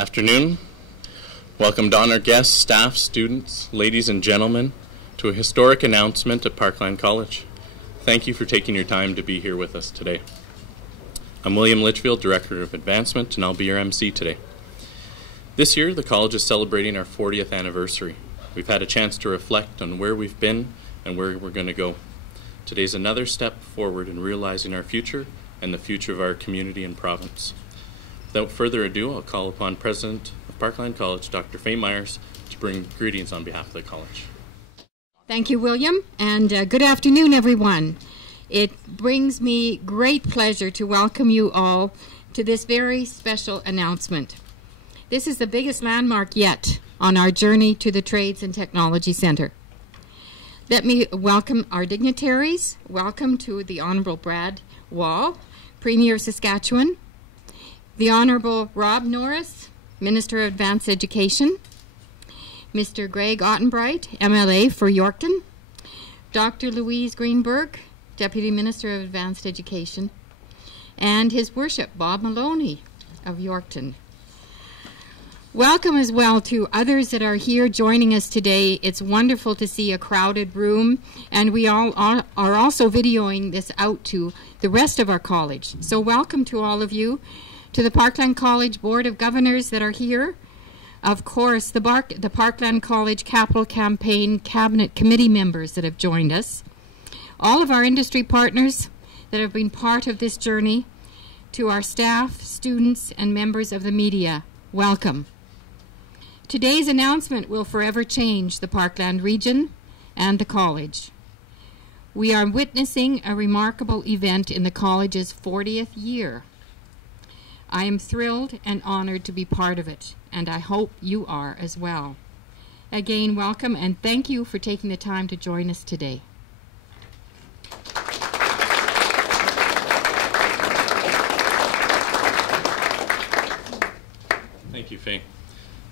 afternoon. Welcome to honored guests, staff, students, ladies and gentlemen, to a historic announcement at Parkland College. Thank you for taking your time to be here with us today. I'm William Litchfield, Director of Advancement, and I'll be your MC today. This year, the college is celebrating our 40th anniversary. We've had a chance to reflect on where we've been and where we're going to go. Today's another step forward in realizing our future and the future of our community and province. Without further ado, I'll call upon President of Parkland College, Dr. Faye Myers, to bring greetings on behalf of the college. Thank you, William, and good afternoon, everyone. It brings me great pleasure to welcome you all to this very special announcement. This is the biggest landmark yet on our journey to the Trades and Technology Centre. Let me welcome our dignitaries. Welcome to the Honourable Brad Wall, Premier of Saskatchewan, the Honourable Rob Norris, Minister of Advanced Education, Mr. Greg Ottenbright, MLA for Yorkton, Dr. Louise Greenberg, Deputy Minister of Advanced Education, and His Worship Bob Maloney of Yorkton. Welcome as well to others that are here joining us today. It's wonderful to see a crowded room, and we all are also videoing this out to the rest of our college. So welcome to all of you, to the Parkland College Board of Governors that are here. Of course, the Parkland College Capital Campaign Cabinet Committee members that have joined us. All of our industry partners that have been part of this journey. To our staff, students, and members of the media, welcome. Today's announcement will forever change the Parkland region and the college. We are witnessing a remarkable event in the college's 40th year. I am thrilled and honored to be part of it, and I hope you are as well. Again, welcome, and thank you for taking the time to join us today. Thank you, Faye.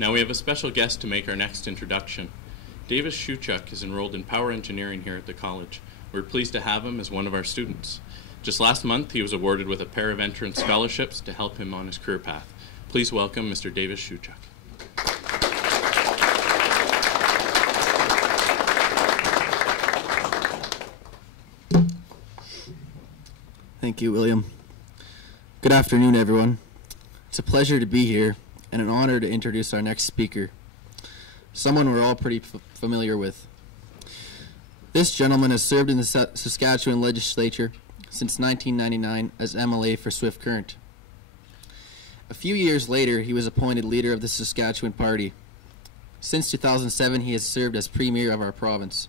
Now we have a special guest to make our next introduction. Davis Shuchuk is enrolled in power engineering here at the college. We're pleased to have him as one of our students. Just last month, he was awarded with a pair of entrance scholarships to help him on his career path. Please welcome Mr. Davis Shuchuk. Thank you, William. Good afternoon, everyone. It's a pleasure to be here and an honor to introduce our next speaker, someone we're all pretty familiar with. This gentleman has served in the Saskatchewan legislature since 1999 as MLA for Swift Current. A few years later, he was appointed leader of the Saskatchewan Party. Since 2007, he has served as Premier of our province.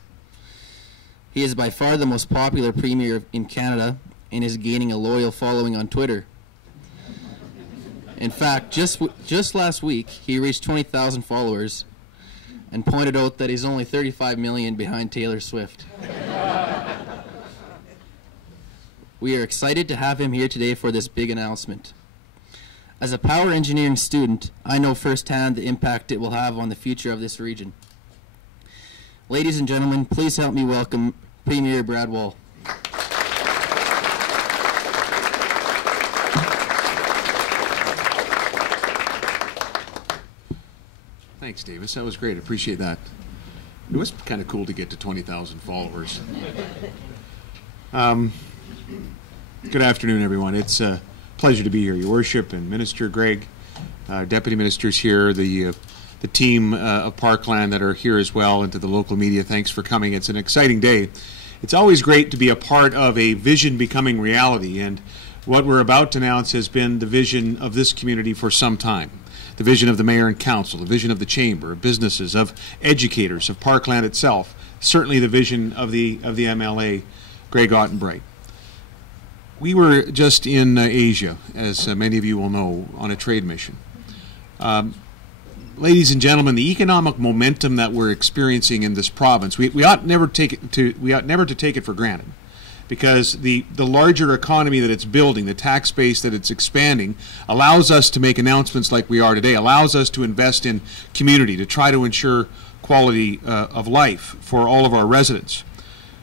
He is by far the most popular Premier in Canada and is gaining a loyal following on Twitter. In fact, just last week, he reached 20,000 followers and pointed out that he's only 35 million behind Taylor Swift. We are excited to have him here today for this big announcement. As a power engineering student, I know firsthand the impact it will have on the future of this region. Ladies and gentlemen, please help me welcome Premier Brad Wall. Thanks, Davis. That was great. I appreciate that. It was kind of cool to get to 20,000 followers. Good afternoon, everyone. It's a pleasure to be here. Your Worship and Minister Greg, Deputy Ministers here, the team of Parkland that are here as well, and to the local media, thanks for coming. It's an exciting day. It's always great to be a part of a vision becoming reality, and what we're about to announce has been the vision of this community for some time. The vision of the Mayor and Council, the vision of the Chamber, of businesses, of educators, of Parkland itself, certainly the vision of the MLA, Greg Ottenbright. We were just in Asia, as many of you will know, on a trade mission. Ladies and gentlemen, the economic momentum that we're experiencing in this province, we ought never to take it for granted, because the larger economy that it's building, the tax base that it's expanding, allows us to make announcements like we are today, allows us to invest in community, to try to ensure quality of life for all of our residents.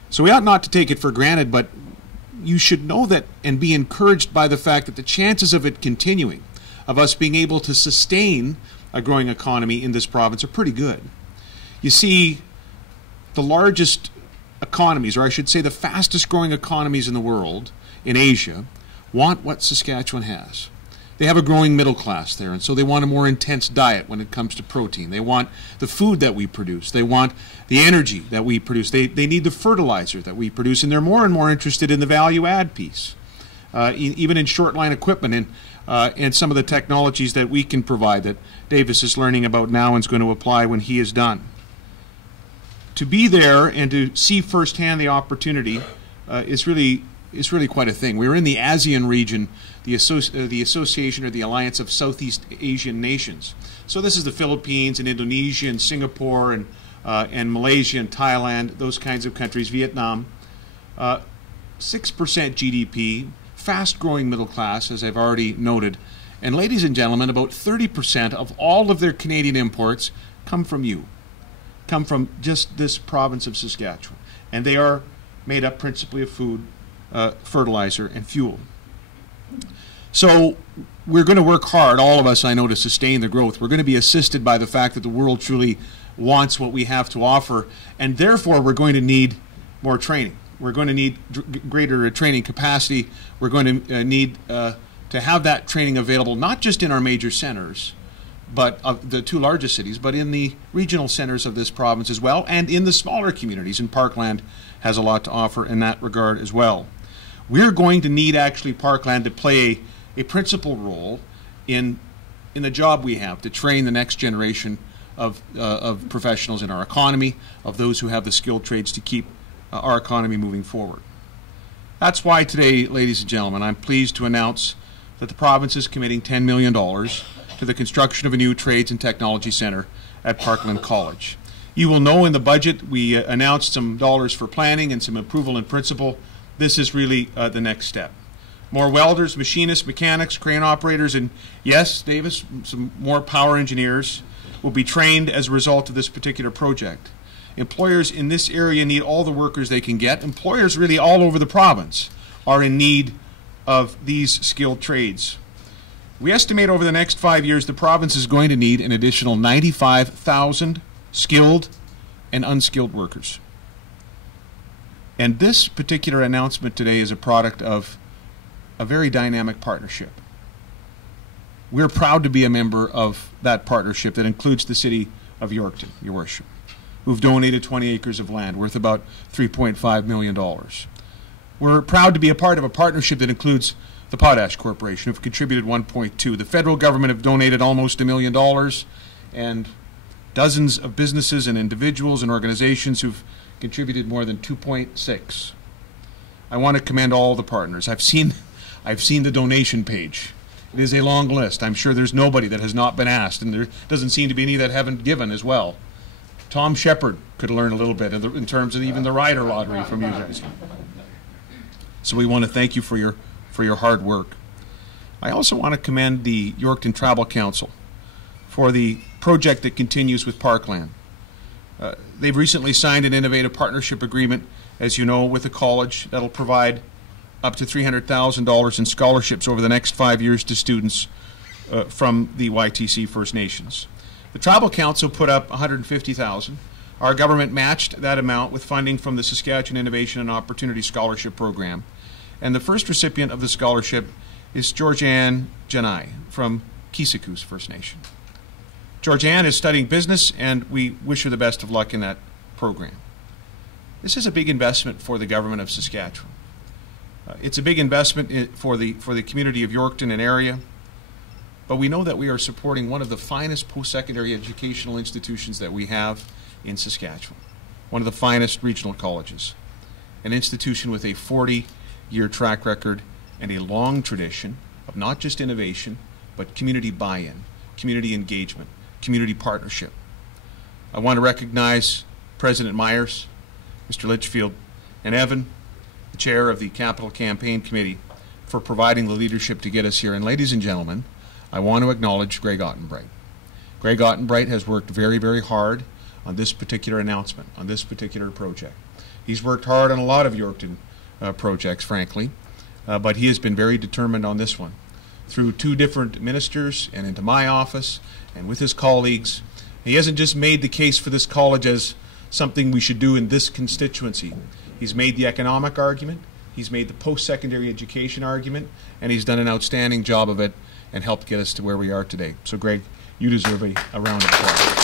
So we ought not to take it for granted, but you should know that and be encouraged by the fact that the chances of it continuing, of us being able to sustain a growing economy in this province are pretty good. You see, the largest economies, or I should say the fastest growing economies in the world, in Asia, want what Saskatchewan has. They have a growing middle class there, and so they want a more intense diet when it comes to protein. They want the food that we produce. They want the energy that we produce. They need the fertilizer that we produce, and they're more and more interested in the value-add piece, even in short-line equipment and some of the technologies that we can provide that Davis is learning about now and is going to apply when he is done. To be there and to see firsthand the opportunity is really quite a thing. We were in the ASEAN region, the Association or the Alliance of Southeast Asian Nations. So this is the Philippines and Indonesia and Singapore and Malaysia and Thailand, those kinds of countries, Vietnam. 6% GDP, fast-growing middle class, as I've already noted. And ladies and gentlemen, about 30% of all of their Canadian imports come from just this province of Saskatchewan. And they are made up principally of food, fertilizer, and fuel. So we're going to work hard, all of us, I know, to sustain the growth. We're going to be assisted by the fact that the world truly wants what we have to offer, and therefore we're going to need more training. We're going to need greater training capacity. We're going to need to have that training available not just in our major centers, but of the two largest cities, but in the regional centers of this province as well, and in the smaller communities. And Parkland has a lot to offer in that regard as well. We're going to need actually Parkland to play a principal role in the job we have to train the next generation of professionals in our economy, of those who have the skilled trades to keep our economy moving forward. That's why today, ladies and gentlemen, I'm pleased to announce that the province is committing $10 million to the construction of a new Trades and Technology Centre at Parkland College. You will know in the budget we announced some dollars for planning and some approval in principle. This is really the next step. More welders, machinists, mechanics, crane operators, and yes, Davis, some more power engineers will be trained as a result of this particular project. Employers in this area need all the workers they can get. Employers really all over the province are in need of these skilled trades. We estimate over the next 5 years the province is going to need an additional 95,000 skilled and unskilled workers. And this particular announcement today is a product of a very dynamic partnership. We're proud to be a member of that partnership that includes the city of Yorkton, Your Worship, who've donated 20 acres of land worth about $3.5 million. We're proud to be a part of a partnership that includes the Potash Corporation, who've contributed 1.2. The federal government have donated almost $1 million, and dozens of businesses and individuals and organizations who've contributed more than 2.6. I want to commend all the partners. I've seen the donation page. It is a long list. I'm sure there's nobody that has not been asked, and there doesn't seem to be any that haven't given as well. Tom Shepard could learn a little bit in terms of even the rider lottery from you guys. So we want to thank you for your hard work. I also want to commend the Yorkton Tribal Council for the project that continues with Parkland. They've recently signed an innovative partnership agreement, as you know, with the college that'll provide up to $300,000 in scholarships over the next 5 years to students from the YTC First Nations. The Tribal Council put up $150,000. Our government matched that amount with funding from the Saskatchewan Innovation and Opportunity Scholarship Program. And the first recipient of the scholarship is Georgianne Janai from Kisiku's First Nation. Georgianne is studying business, and we wish her the best of luck in that program. This is a big investment for the government of Saskatchewan. It's a big investment for the community of Yorkton and area, but we know that we are supporting one of the finest post-secondary educational institutions that we have in Saskatchewan, one of the finest regional colleges, an institution with a 40-year track record and a long tradition of not just innovation, but community buy-in, community engagement, community partnership. I want to recognize President Myers, Mr. Litchfield, and Evan, the chair of the Capital Campaign Committee, for providing the leadership to get us here. And ladies and gentlemen, I want to acknowledge Greg Ottenbright. Greg Ottenbright has worked very, very hard on this particular announcement, on this particular project. He's worked hard on a lot of Yorkton projects, frankly, but he has been very determined on this one through 2 different ministers and into my office and with his colleagues. He hasn't just made the case for this college as something we should do in this constituency. He's made the economic argument, he's made the post-secondary education argument, and he's done an outstanding job of it and helped get us to where we are today. So Greg, you deserve a round of applause.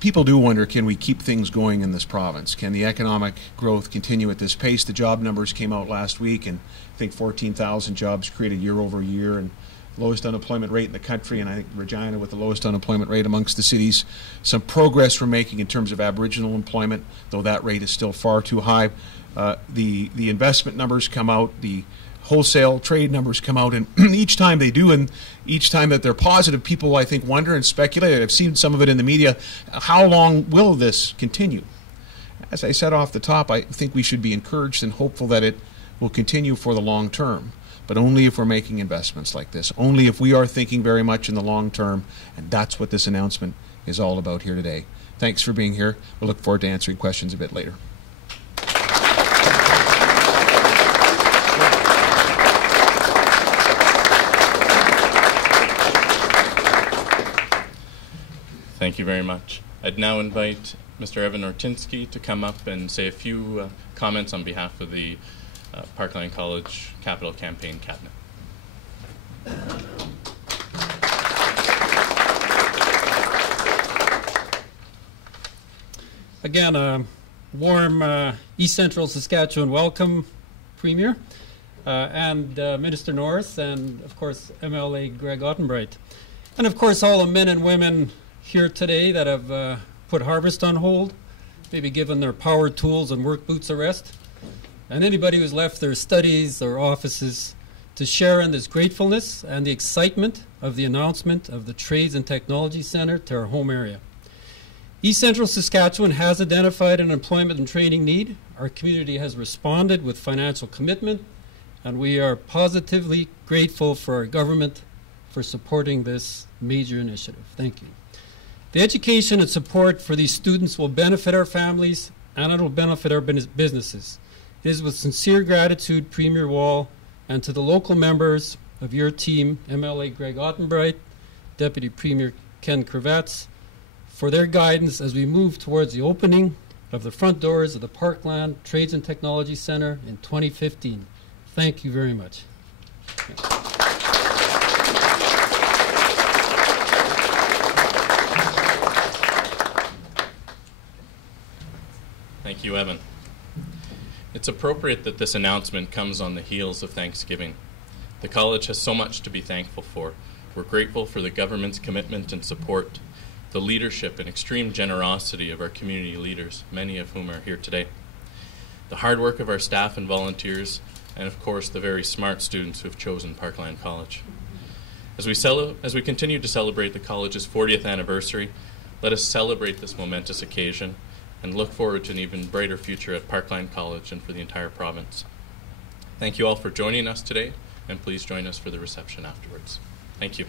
People do wonder, can we keep things going in this province? Can the economic growth continue at this pace? The job numbers came out last week, and I think 14,000 jobs created year over year, and lowest unemployment rate in the country, and I think Regina with the lowest unemployment rate amongst the cities. Some progress we're making in terms of Aboriginal employment, though that rate is still far too high. The investment numbers come out, the wholesale trade numbers come out, and each time they do, and each time that they're positive, people, I think, wonder and speculate. I've seen some of it in the media. How long will this continue? As I said off the top, I think we should be encouraged and hopeful that it will continue for the long term, but only if we're making investments like this, only if we are thinking very much in the long term, and that's what this announcement is all about here today. Thanks for being here. We'll look forward to answering questions a bit later. Thank you very much. I'd now invite Mr. Evan Ortinsky to come up and say a few comments on behalf of the Parkland College Capital Campaign Cabinet. Again, a warm East Central Saskatchewan welcome, Premier, and Minister Norris, and of course MLA Greg Ottenbright. And of course all the men and women here today that have put harvest on hold, maybe given their power tools and work boots a rest, and anybody who's left their studies or offices to share in this gratefulness and the excitement of the announcement of the Trades and Technology Centre to our home area. East Central Saskatchewan has identified an employment and training need. Our community has responded with financial commitment, and we are positively grateful for our government for supporting this major initiative. Thank you. The education and support for these students will benefit our families, and it will benefit our businesses. It is with sincere gratitude, Premier Wall, and to the local members of your team, MLA Greg Ottenbright, Deputy Premier Ken Kravets, for their guidance as we move towards the opening of the front doors of the Parkland Trades and Technology Centre in 2015. Thank you very much. Thank you, Evan. It's appropriate that this announcement comes on the heels of Thanksgiving. The college has so much to be thankful for. We're grateful for the government's commitment and support, the leadership and extreme generosity of our community leaders, many of whom are here today, the hard work of our staff and volunteers, and of course the very smart students who have chosen Parkland College. As we continue to celebrate the college's 40th anniversary, let us celebrate this momentous occasion and look forward to an even brighter future at Parkland College and for the entire province. Thank you all for joining us today, and please join us for the reception afterwards. Thank you.